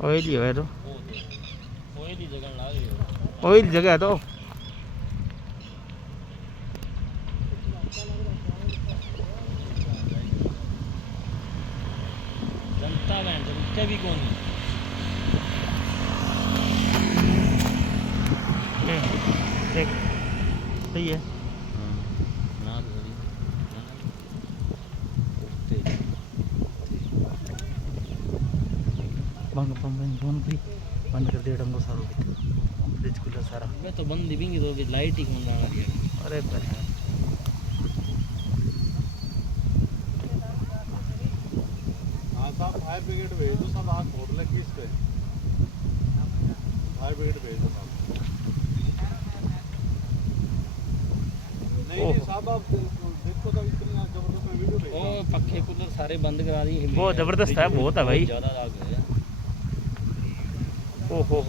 oil ही है तो oil ही जगह ला रही हो ऑयल जगह है तो जनता बैंक रुके भी कौन देख सही है ना बंद बंद कर दिया डंगो सारो फ्रिज कूलर सारा मैं तो बंद दिखेंगे तो लाइट ही कौन लगा दिया अरे पर हाँ साहब फायर ब्रिगेड भेज दो सब आग खोल ले किस पे फायर ब्रिगेड भेज दो साहब नहीं साहब आप देखो तो इतना जबरदस्त वीडियो भेज ओ पक्के कूलर सारे बंद करा दिए बहुत जबरदस्त है बहुत है भाई ज़्यादा आग है ओ हो